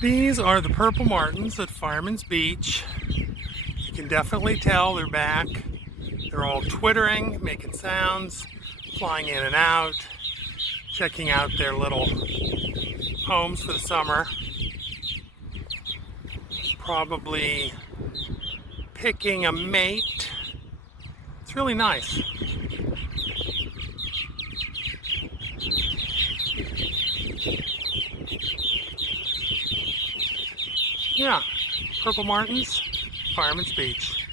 These are the purple martins at Fireman's Beach. You can definitely tell they're back. They're all twittering, making sounds, flying in and out, checking out their little homes for the summer. Probably picking a mate. It's really nice. Yeah, purple martins, Fireman's Beach.